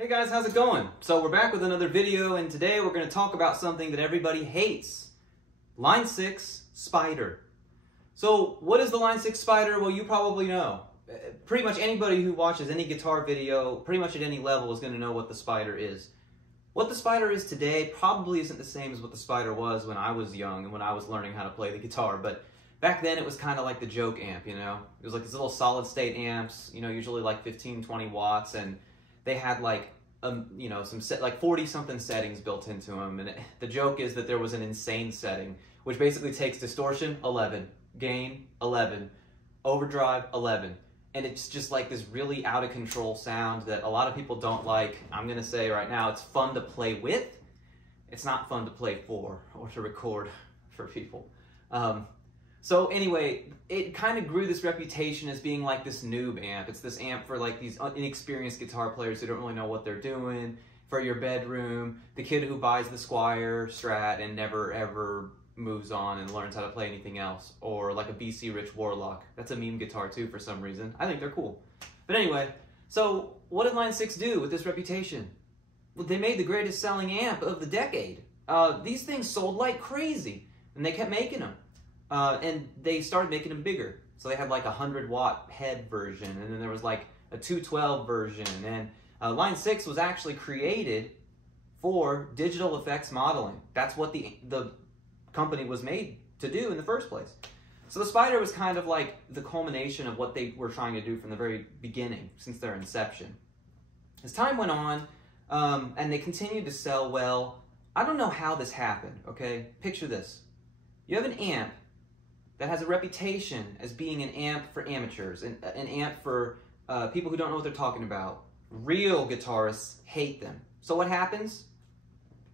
Hey guys, how's it going? So we're back with another video, and today we're going to talk about something that everybody hates. Line 6 Spider. So what is the Line 6 Spider? Well, you probably know. Pretty much anybody who watches any guitar video, pretty much at any level, is going to know what the Spider is. What the Spider is today probably isn't the same as what the Spider was when I was young and when I was learning how to play the guitar, but back then it was kind of like the joke amp, you know? It was like these little solid state amps, you know, usually like 15, 20 watts, and they had like, you know, like 40 something settings built into them. And the joke is that there was an insane setting, which basically takes distortion, 11, gain, 11, overdrive, 11. And it's just like this really out of control sound that a lot of people don't like. I'm going to say right now, it's fun to play with. It's not fun to play for or to record for people. So anyway, it kind of grew this reputation as being like this noob amp. It's this amp for like these inexperienced guitar players who don't really know what they're doing, for your bedroom, the kid who buys the Squire Strat and never ever moves on and learns how to play anything else, or like a BC Rich Warlock. That's a meme guitar too for some reason. I think they're cool. But anyway, so what did Line 6 do with this reputation? Well, they made the greatest selling amp of the decade. These things sold like crazy, and they kept making them. And they started making them bigger. So they had like a 100-watt head version, and then there was like a 212 version. And Line 6 was actually created for digital effects modeling. That's what the company was made to do in the first place. So the Spider was kind of like the culmination of what they were trying to do from the very beginning, since their inception. As time went on, and they continued to sell well, I don't know how this happened, okay? Picture this. You have an amp that has a reputation as being an amp for amateurs, an amp for people who don't know what they're talking about. Real guitarists hate them. So what happens?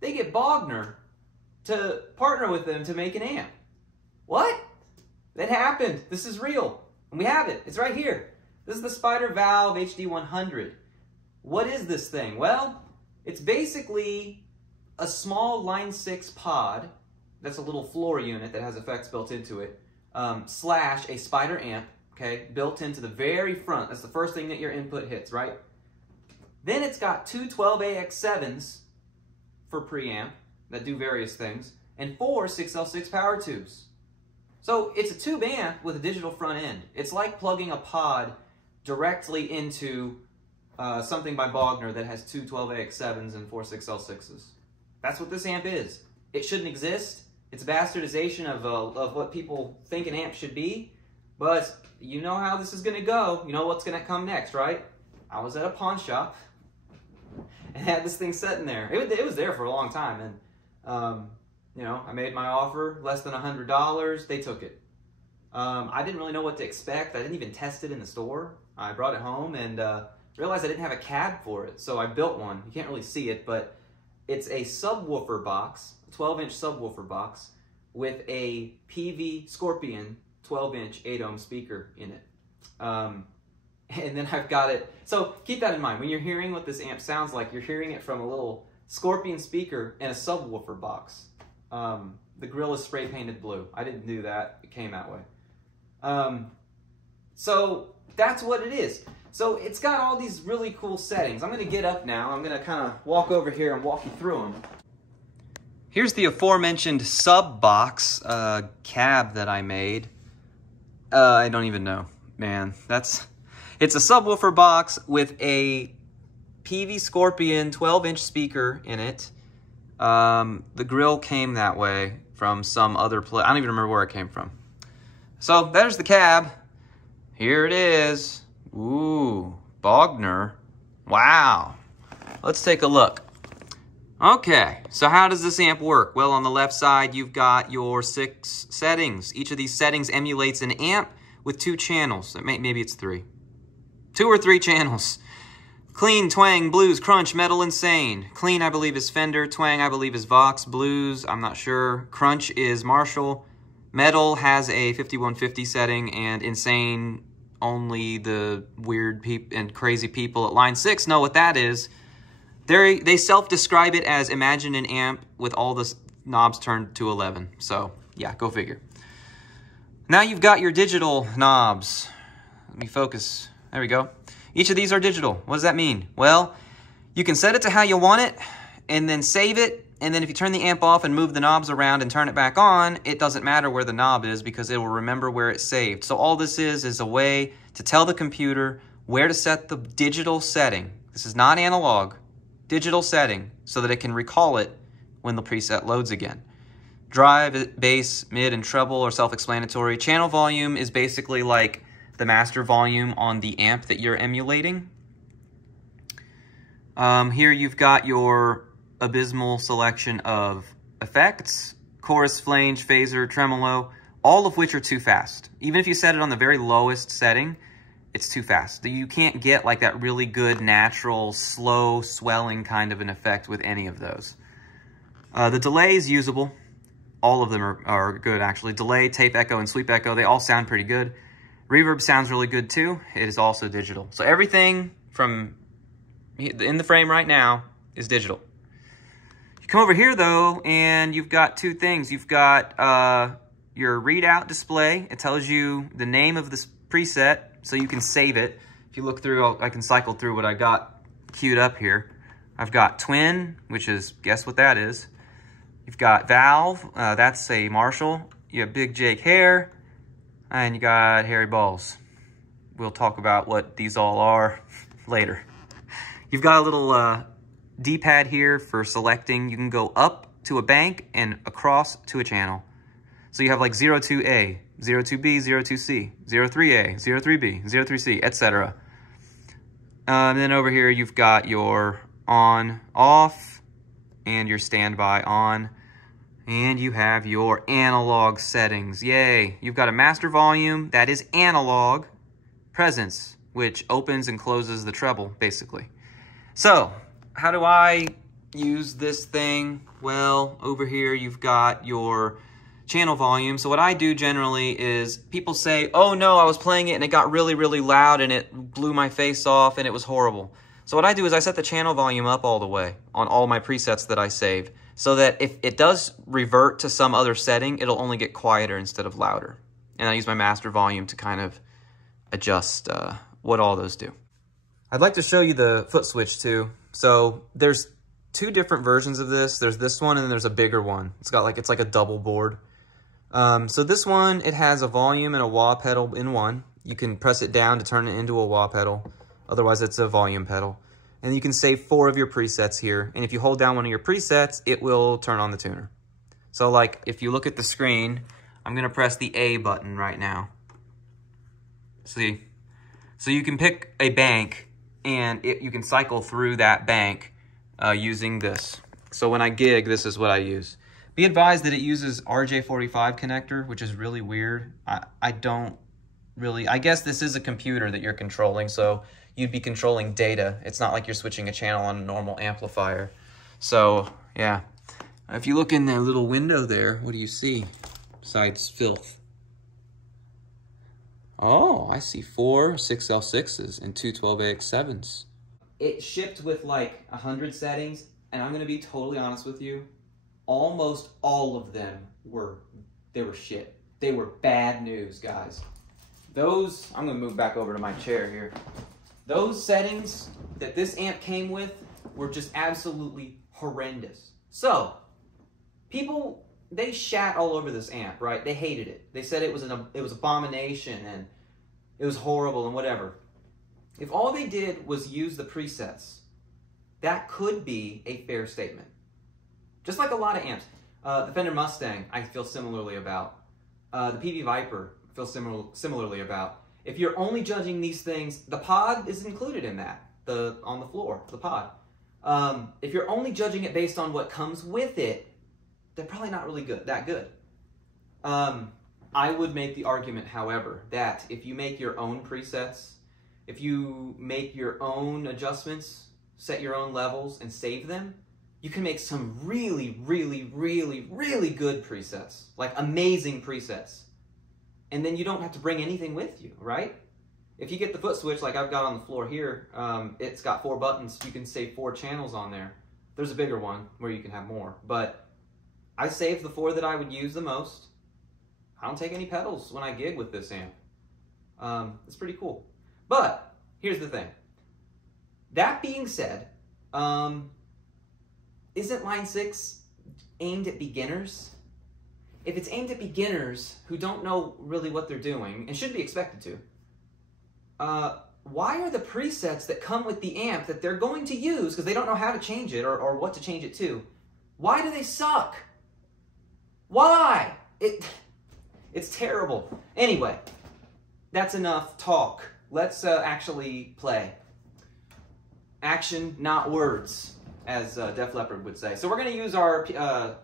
They get Bogner to partner with them to make an amp. What? That happened. This is real. And we have it. It's right here. This is the Spider Valve HD100. What is this thing? Well, it's basically a small Line 6 pod. That's a little floor unit that has effects built into it. Slash a Spider amp, okay, built into the very front. That's the first thing that your input hits, right? Then it's got two 12AX7s for preamp that do various things, and four 6L6 power tubes. So it's a tube amp with a digital front end. It's like plugging a pod directly into something by Bogner that has two 12AX7s and four 6L6s. That's what this amp is. It shouldn't exist. It's a bastardization of what people think an amp should be, but you know how this is going to go. You know what's going to come next, right? I was at a pawn shop and had this thing sitting there. It was there for a long time, and you know, I made my offer, less than $100. They took it. I didn't really know what to expect. I didn't even test it in the store. I brought it home and realized I didn't have a cab for it, so I built one. You can't really see it, but it's a subwoofer box, 12-inch subwoofer box, with a PV Scorpion 12-inch 8-ohm speaker in it. And then I've got it, so keep that in mind. When you're hearing what this amp sounds like, you're hearing it from a little Scorpion speaker and a subwoofer box. The grill is spray painted blue. I didn't do that, it came that way. So that's what it is. So it's got all these really cool settings. I'm going to get up now. I'm going to kind of walk over here and walk you through them. Here's the aforementioned sub box cab that I made. I don't even know, man. It's a subwoofer box with a PV Scorpion 12-inch speaker in it. The grill came that way from some other place. I don't even remember where it came from. So there's the cab. Here it is. Ooh, Bogner. Wow. Let's take a look. Okay, so how does this amp work? Well, on the left side, you've got your 6 settings. Each of these settings emulates an amp with 2 channels. Maybe it's 3. 2 or 3 channels. Clean, twang, blues, crunch, metal, insane. Clean, I believe, is Fender. Twang, I believe, is Vox. Blues, I'm not sure. Crunch is Marshall. Metal has a 5150 setting, and insane, only the weird and crazy people at Line 6 know what that is. They self-describe it as imagine an amp with all the knobs turned to 11. So, yeah, go figure. Now you've got your digital knobs. Let me focus. There we go. Each of these are digital. What does that mean? Well, You can set it to how you want it and then save it. And then if you turn the amp off and move the knobs around and turn it back on, it doesn't matter where the knob is because it will remember where it's saved. So all this is a way to tell the computer where to set the digital setting. This is not analog, digital setting, so that it can recall it when the preset loads again. Drive, bass, mid, and treble are self-explanatory. Channel volume is basically like the master volume on the amp that you're emulating. Here you've got your abysmal selection of effects, chorus, flange, phaser, tremolo, all of which are too fast. Even if you set it on the very lowest setting, it's too fast. You can't get like that really good, natural, slow, swelling kind of an effect with any of those. The delay is usable. All of them are good, actually. Delay, tape echo, and sweep echo, they all sound pretty good. Reverb sounds really good, too. It is also digital. So everything from in the frame right now is digital. You come over here, though, and you've got two things. You've got your readout display. It tells you the name of this preset, so you can save it. If you look through, I can cycle through what I got queued up here. I've got Twin, which is, guess what that is? You've got Valve, that's a Marshall. You have Big Jake Hair, and you got Hairy Balls. We'll talk about what these all are later. You've got a little D-pad here for selecting. You can go up to a bank and across to a channel. So you have like 02A, 02B, 02C, 03A, 03B, 03C, etc. And then over here you've got your on, off, and your standby on. And you have your analog settings. Yay! You've got a master volume that is analog, presence, which opens and closes the treble, basically. So, how do I use this thing? Well, over here you've got your channel volume. So what I do generally is people say, oh no, I was playing it and it got really, really loud and it blew my face off and it was horrible. So what I do is I set the channel volume up all the way on all my presets that I save so that if it does revert to some other setting, it'll only get quieter instead of louder. And I use my master volume to kind of adjust what all those do. I'd like to show you the Footswitch too. So there's two different versions of this. There's this one and then there's a bigger one. It's like a double board. So this one, it has a volume and a wah pedal in one. You can press it down to turn it into a wah pedal. Otherwise, it's a volume pedal. And you can save 4 of your presets here. And if you hold down one of your presets, it will turn on the tuner. So like, if you look at the screen, I'm gonna press the A button right now. See? So you can pick a bank and you can cycle through that bank using this. So when I gig, this is what I use. Be advised that it uses RJ45 connector, which is really weird. I guess this is a computer that you're controlling, so you'd be controlling data. It's not like you're switching a channel on a normal amplifier. So, yeah. If you look in that little window there, what do you see besides filth? Oh, I see 4 6L6s and 2 12AX7s. It shipped with like 100 settings, and I'm gonna be totally honest with you. Almost all of them were shit. They were bad news, guys. Those, I'm gonna move back over to my chair here. Those settings that this amp came with were just absolutely horrendous. So, people, they shat all over this amp, right? They hated it. They said it was abomination and it was horrible and whatever. If all they did was use the presets, that could be a fair statement. Just like a lot of amps. The Fender Mustang, I feel similarly about. The PV Viper, I feel similarly about. If you're only judging these things, the pod is included in that, on the floor, the pod. If you're only judging it based on what comes with it, they're probably not really that good. I would make the argument, however, that if you make your own presets, if you make your own adjustments, set your own levels, and save them, you can make some really, really, really, really good presets, like amazing presets. And then you don't have to bring anything with you, right? If you get the Footswitch like I've got on the floor here, it's got 4 buttons. You can save 4 channels on there. There's a bigger one where you can have more, but I saved the 4 that I would use the most. I don't take any pedals when I gig with this amp. It's pretty cool. But here's the thing. That being said, Isn't Line 6 aimed at beginners? If it's aimed at beginners who don't know really what they're doing, and should be expected to, why are the presets that come with the amp that they're going to use, because they don't know how to change it or what to change it to, why do they suck? Why? It's terrible. Anyway, that's enough talk. Let's actually play. Action, not words, as Def Leppard would say. So we're going to use our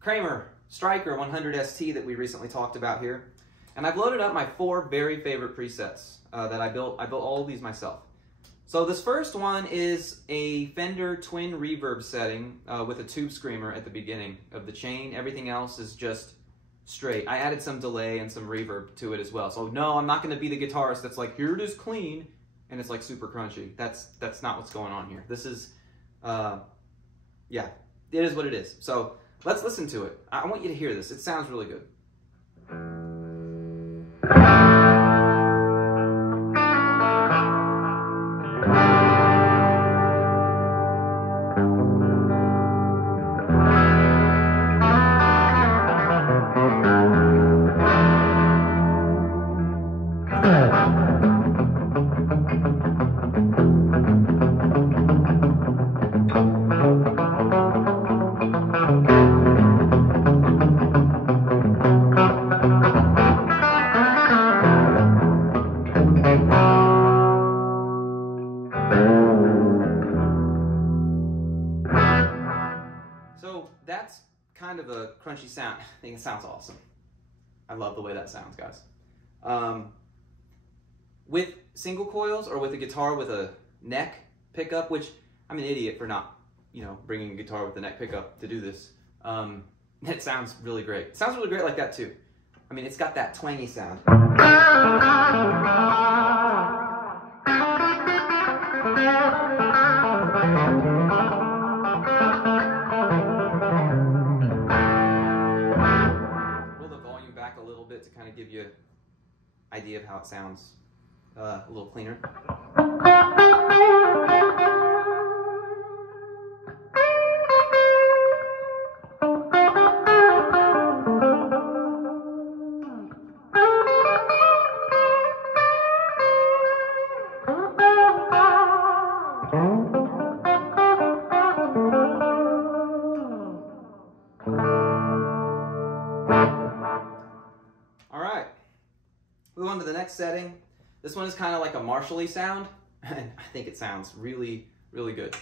Kramer Striker 100 ST that we recently talked about here. And I've loaded up my 4 very favorite presets that I built. I built all of these myself. So this first one is a Fender twin reverb setting with a tube screamer at the beginning of the chain. Everything else is just straight. I added some delay and some reverb to it as well. So no, I'm not going to be the guitarist that's like, here it is clean, and it's like super crunchy. That's not what's going on here. This is, yeah, it is what it is. So let's listen to it. I want you to hear this. It sounds really good. So that's kind of a crunchy sound. I think it sounds awesome. I love the way that sounds, guys. With single coils or with a guitar with a neck pickup, which I'm an idiot for not, bringing a guitar with a neck pickup to do this. It sounds really great. It sounds really great like that too. I mean, it's got that twangy sound. Roll the volume back a little bit to kind of give you an idea of how it sounds a little cleaner. Move on to the next setting. This one is kind of like a Marshall-y sound, and I think it sounds really, really good.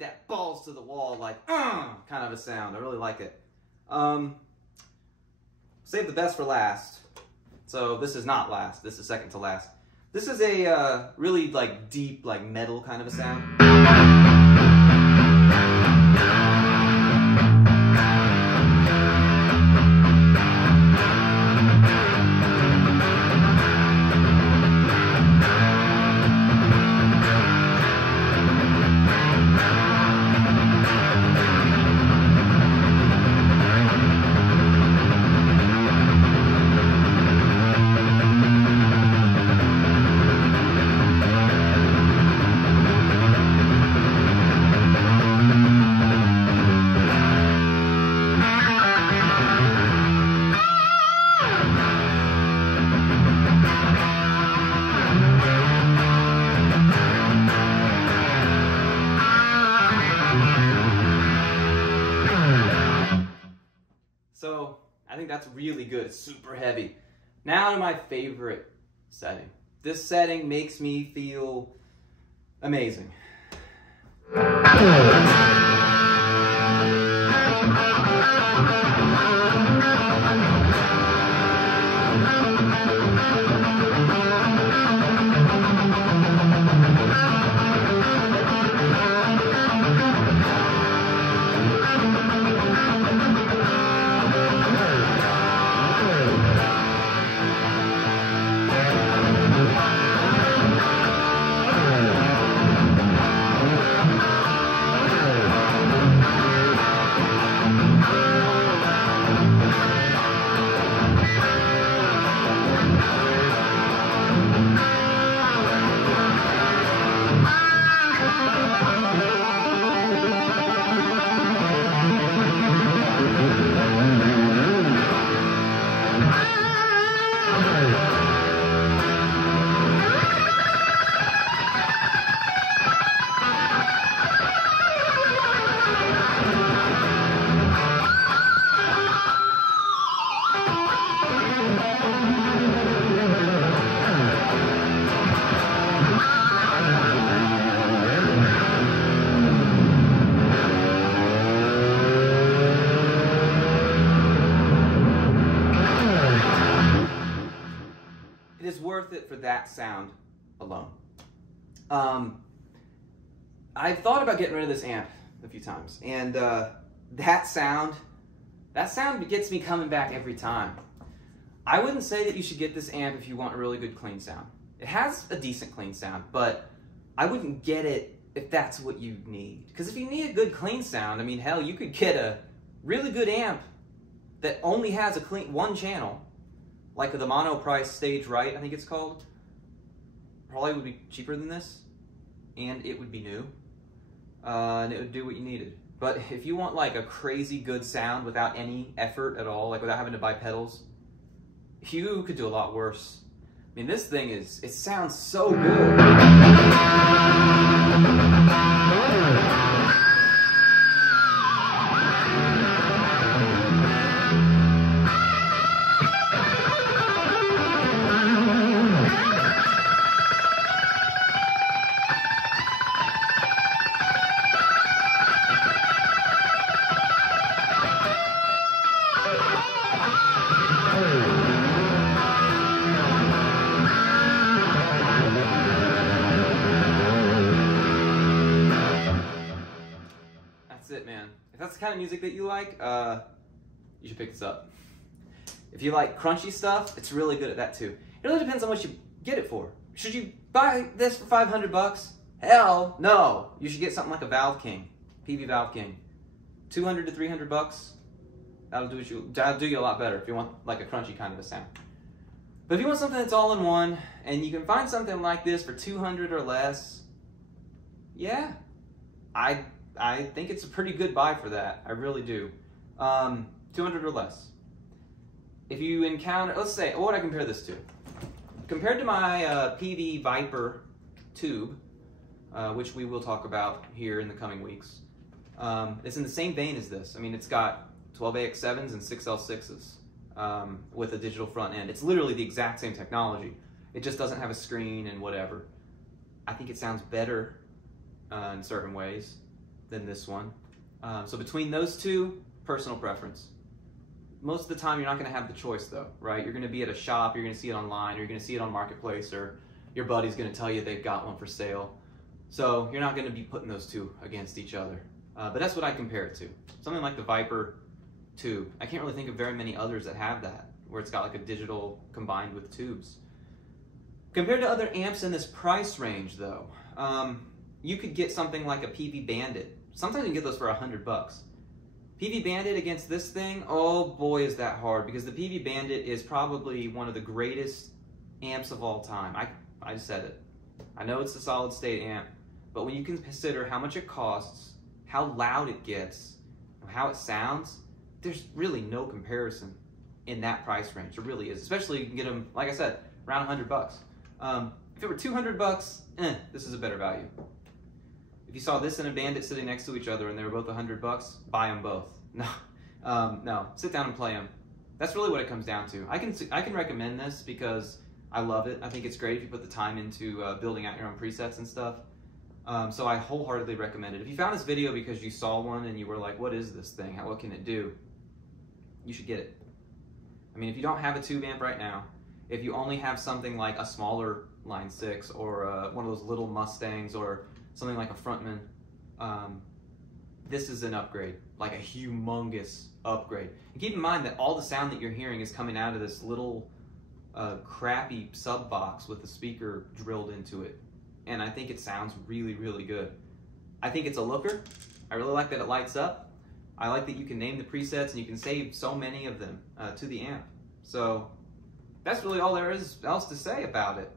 That balls to the wall, like kind of a sound. I really like it. Save the best for last. So this is not last. This is second to last. This is a really like deep, like metal kind of a sound. So I think that's really good. It's super heavy. Now to my favorite setting. This setting makes me feel amazing. It is worth it for that sound alone. I've thought about getting rid of this amp a few times, and that sound gets me coming back every time. I wouldn't say that you should get this amp if you want a really good clean sound. It has a decent clean sound, but I wouldn't get it if that's what you need. Because if you need a good clean sound, I mean, hell, you could get a really good amp that only has a one channel, like the Mono Price Stage Right, I think it's called. Probably would be cheaper than this, and it would be new, and it would do what you needed. But if you want like a crazy good sound without any effort at all, like without having to buy pedals, you could do a lot worse. I mean, this thing it sounds so good. It, man. If that's the kind of music that you like, you should pick this up. If you like crunchy stuff, it's really good at that too. It really depends on what you get it for. Should you buy this for 500 bucks? Hell no. You should get something like a Valve King, PV Valve King. 200 to 300 bucks. That'll do you a lot better if you want like a crunchy kind of a sound. But if you want something that's all in one, and you can find something like this for 200 or less, yeah, I think it's a pretty good buy for that. I really do. 200 or less. If you encounter, let's say, what would I compare this to? Compared to my PV Viper tube, which we will talk about here in the coming weeks, it's in the same vein as this. I mean, it's got 12AX7s and 6L6s with a digital front end. It's literally the exact same technology. It just doesn't have a screen and whatever. I think it sounds better in certain ways than this one. So between those two, personal preference. Most of the time you're not going to have the choice though, right? You're going to be at a shop, you're going to see it online, or you're going to see it on Marketplace, or your buddy's going to tell you they've got one for sale. So you're not going to be putting those two against each other. But that's what I compare it to. Something like the Viper tube. I can't really think of very many others that have that, where it's got like a digital combined with tubes. Compared to other amps in this price range though, you could get something like a PV Bandit. Sometimes you can get those for 100 bucks. PV Bandit against this thing, oh boy is that hard, because the PV Bandit is probably one of the greatest amps of all time. I said it. I know it's a solid state amp, but when you consider how much it costs, how loud it gets, how it sounds, there's really no comparison in that price range. There really is. Especially you can get them, like I said, around 100 bucks. If it were 200 bucks, this is a better value. If you saw this and a Bandit sitting next to each other and they were both 100 bucks, buy them both. No, no, sit down and play them. That's really what it comes down to. I can recommend this because I love it. I think it's great if you put the time into building out your own presets and stuff. So I wholeheartedly recommend it. If you found this video because you saw one and you were like, what is this thing? What can it do? You should get it. I mean, if you don't have a tube amp right now, if you only have something like a smaller Line 6 or one of those little Mustangs or something like a Frontman, this is an upgrade, like a humongous upgrade. And keep in mind that all the sound that you're hearing is coming out of this little crappy sub box with the speaker drilled into it. And I think it sounds really, really good. I think it's a looker. I really like that it lights up. I like that you can name the presets and you can save so many of them to the amp. So that's really all there is else to say about it.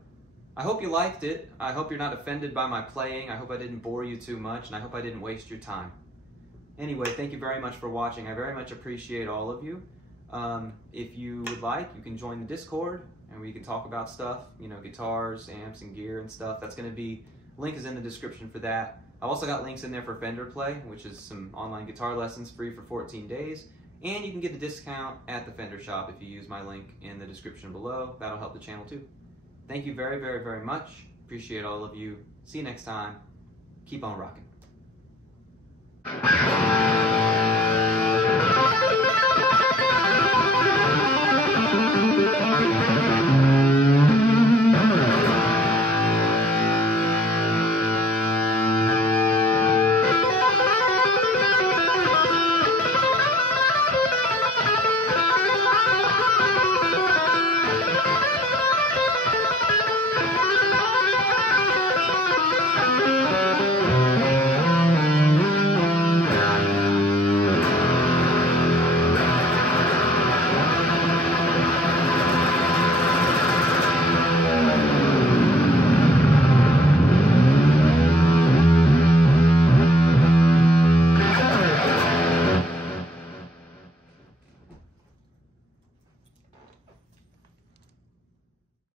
I hope you liked it. I hope you're not offended by my playing. I hope I didn't bore you too much, and I hope I didn't waste your time. Anyway, thank you very much for watching. I very much appreciate all of you. If you would like, you can join the Discord and we can talk about stuff, you know, guitars, amps, and gear and stuff. That's going to be, link is in the description for that. I've also got links in there for Fender Play, which is some online guitar lessons free for 14 days. And you can get a discount at the Fender shop if you use my link in the description below. That'll help the channel too. Thank you very, very, very much. Appreciate all of you. See you next time. Keep on rocking.